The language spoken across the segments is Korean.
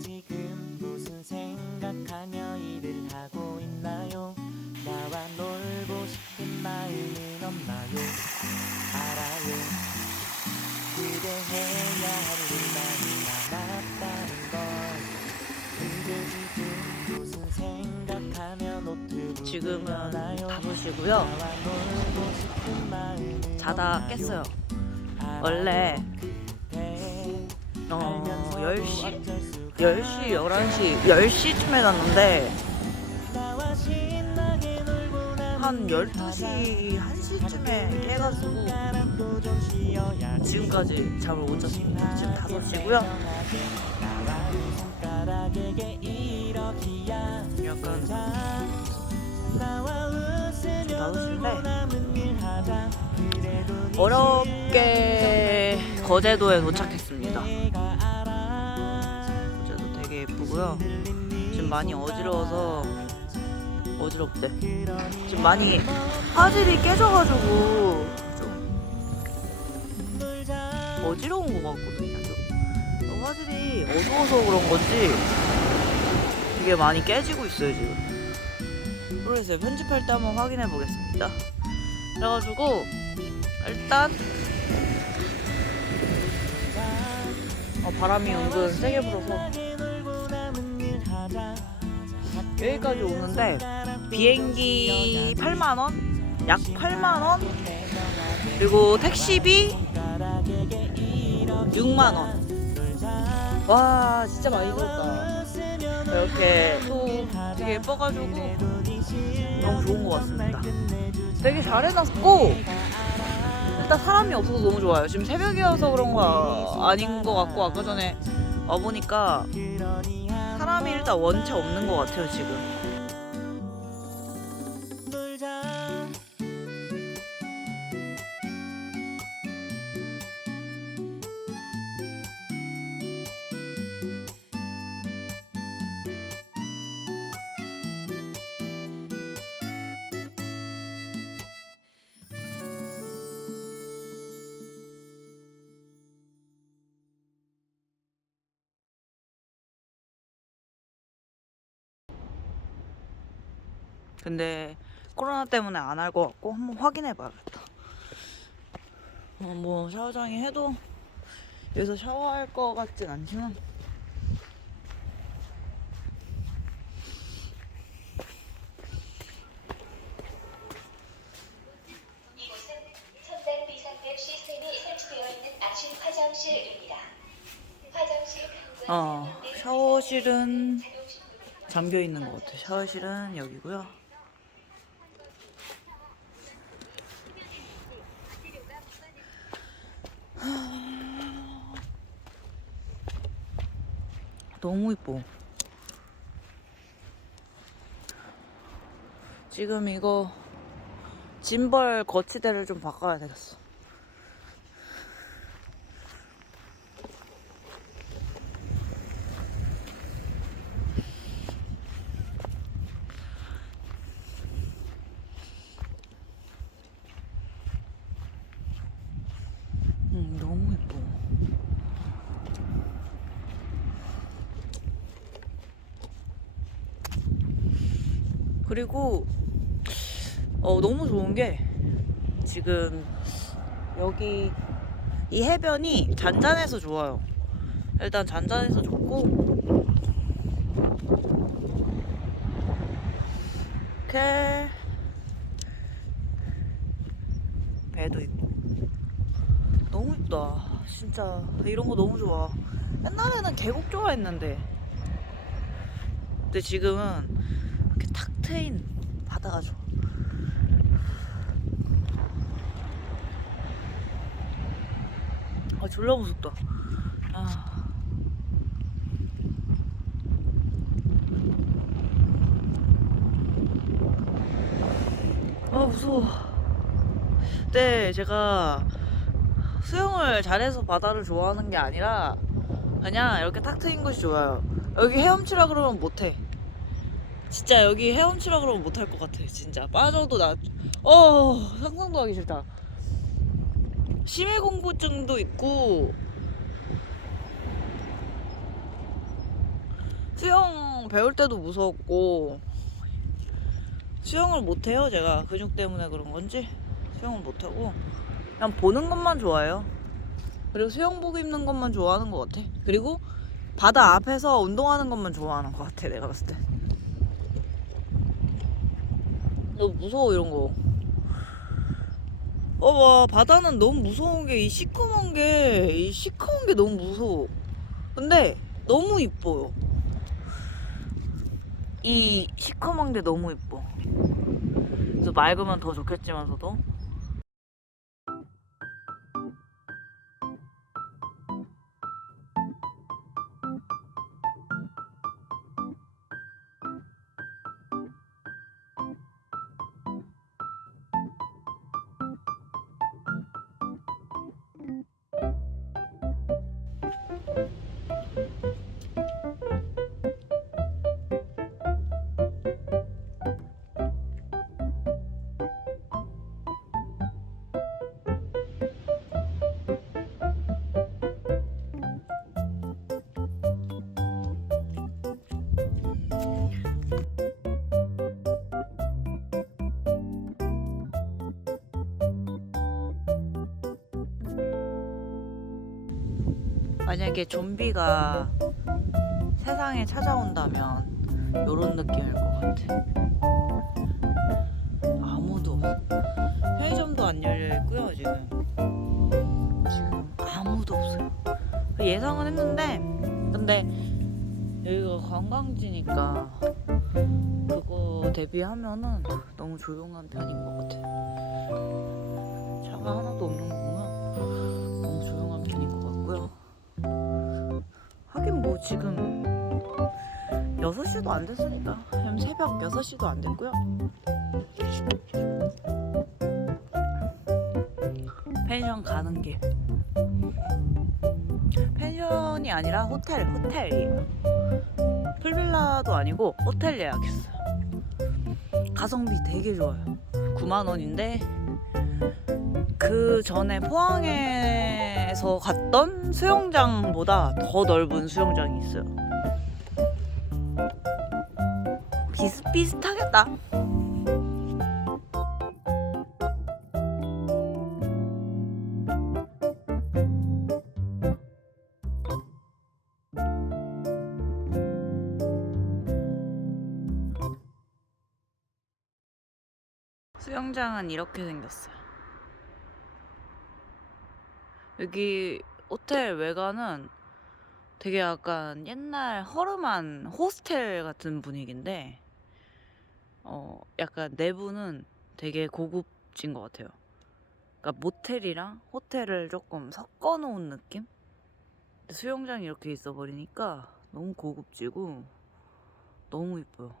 지금 무슨 생각하며 일을 하고 있나요? 나와 놀고 싶은 마음은 없나요? 알아요. 그대 해야 할일 많이 남았다는 걸. 그대 지금 무슨 생각하며 노트북 지금은 보나요? 5시고요. 나와 놀고 싶은 마음은 자다? 깼어요. 원래 어, 알면서도 10시? 어쩔 수가 10시, 11시, 10시쯤에 잤는데 한일 12시, 1시쯤에 깨가지고. 지금까지 잠을 못 잤습니다. 지금 5시고요. 나와 두 손가락에게 이렇게야 약간 자, 나와 웃으며 다섯 시인데 놀고 남은 일 하자. 그래도 네 어렵게 거제도에 도착했습니다. 되게 예쁘고요. 지금 많이 어지러워서 어지럽대. 지금 많이 화질이 깨져가지고 좀 어지러운 것 같거든요. 좀. 화질이 어두워서 그런 건지 이게 많이 깨지고 있어요 지금. 모르겠어요. 편집할 때 한번 확인해 보겠습니다. 그래가지고 일단 어, 바람이 은근 세게 불어서 여기까지 오는데 비행기 8만 원, 약 8만 원, 그리고 택시비 6만 원. 와 진짜 많이 들었다. 이렇게 또 되게 예뻐가지고 너무 좋은 것 같습니다. 되게 잘 해놨고 일단 사람이 없어서 너무 좋아요. 지금 새벽이어서 그런 거 아닌 것 같고 아까 전에 와보니까 사람이 일단 원체 없는 것 같아요 지금. 근데 코로나 때문에 안 할 것 같고 한번 확인해 봐야겠다. 어, 뭐 샤워장이 해도 여기서 샤워할 것 같진 않지만 어 샤워실은 잠겨 있는 것 같아. 샤워실은 여기고요. 너무 이뻐. 지금 이거 짐벌 거치대를 좀 바꿔야 되겠어. 음, 너무 예뻐. 그리고 어, 너무 좋은 게 지금 여기 이 해변이 잔잔해서 좋아요. 일단 잔잔해서 좋고 이렇게 배도 있고 너무 이쁘다. 진짜 이런 거 너무 좋아. 옛날에는 계곡 좋아했는데 근데 지금은 바다가 좋아. 아 졸라 무섭다. 아. 아 무서워. 네 제가 수영을 잘해서 바다를 좋아하는 게 아니라 그냥 이렇게 탁 트인 것이 좋아요. 여기 헤엄치라 그러면 못해. 진짜 여기 헤엄치라 그러면 못할 것 같아. 진짜. 빠져도 나, 어 상상도 하기 싫다. 심해 공포증도 있고 수영 배울 때도 무서웠고 수영을 못해요 제가. 근육 때문에 그런 건지 수영을 못하고. 그냥 보는 것만 좋아해요. 그리고 수영복 입는 것만 좋아하는 것 같아. 그리고 바다 앞에서 운동하는 것만 좋아하는 것 같아 내가 봤을 때 너무 무서워 이런 거. 어봐 바다는 너무 무서운 게 이 시커먼 게 이 시커먼 게 너무 무서워. 근데 너무 이뻐요. 이 시커먼 게 너무 이뻐. 그래서 맑으면 더 좋겠지만서도 만약에 좀비가 세상에 찾아온다면 요런 느낌일 것 같아. 아무도 없어. 편의점도 안 열려 있고요 지금. 지금 아무도 없어요. 예상은 했는데 근데 여기가 관광지니까 그거 대비하면은 너무 조용한 편인 것 같아. 차가 하나도 없는 거 보면 너무 조용한 편인 것뭐 지금 6시도 안 됐으니까. 새벽 6시도 안 됐고요. 펜션 가는 길. 펜션이 아니라 호텔 호텔이에요 풀빌라도 아니고 호텔 예약했어요. 가성비 되게 좋아요. 9만 원인데 그 전에 포항에서 갔던 수영장보다 더 넓은 수영장이 있어요. 비슷비슷하겠다. 수영장은 이렇게 생겼어요. 여기 호텔 외관은 되게 약간 옛날 허름한 호스텔 같은 분위기인데 어 약간 내부는 되게 고급진 것 같아요. 그러니까 모텔이랑 호텔을 조금 섞어 놓은 느낌? 수영장이 이렇게 있어 버리니까 너무 고급지고 너무 이뻐요.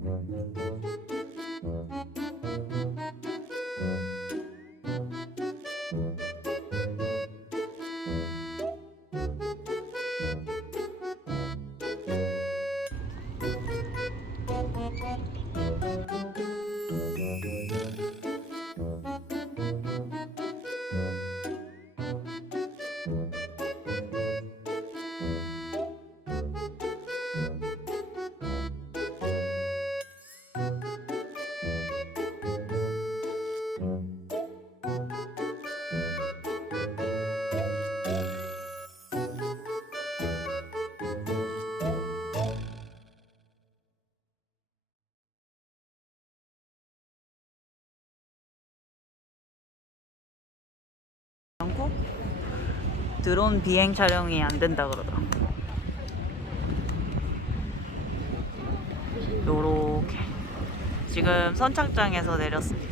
Thank you. 드론 비행 촬영이 안 된다 그러더라. 요렇게 지금 선착장에서 내렸습니다.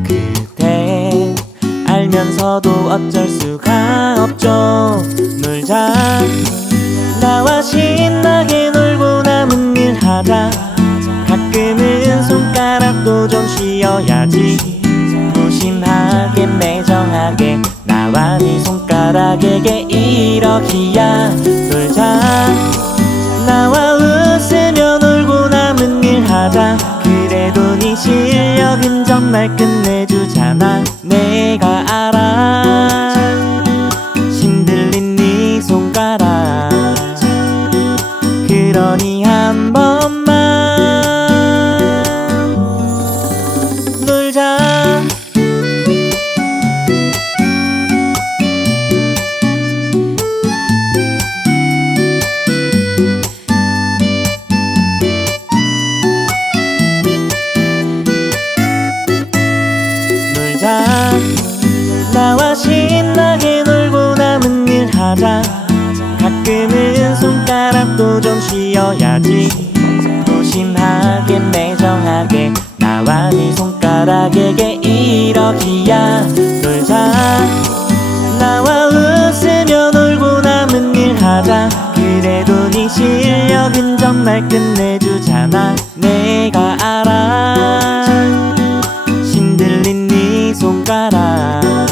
그대 알면서도 어쩔 수가 없죠. 놀자 나와 신나게 놀고 남은 일 하자. 가끔은 손가락도 좀 쉬어야지. 무심하게 매정하게 나와 네 손가락에게 이러기야. 놀자 나와 웃으며 놀고 남은 일 하자. 그래도 네 실력은 정말 끝내주잖아. 내가 맞아 가끔은 손가락도 좀 쉬어야지. 조심하게 매정하게 나와 네 손가락에게 이러기야. 놀자. 나와 웃으며 놀고 남은 일 하자. 그래도 네 실력은 정말 끝내주잖아. 내가 알아. 힘들린 네 손가락.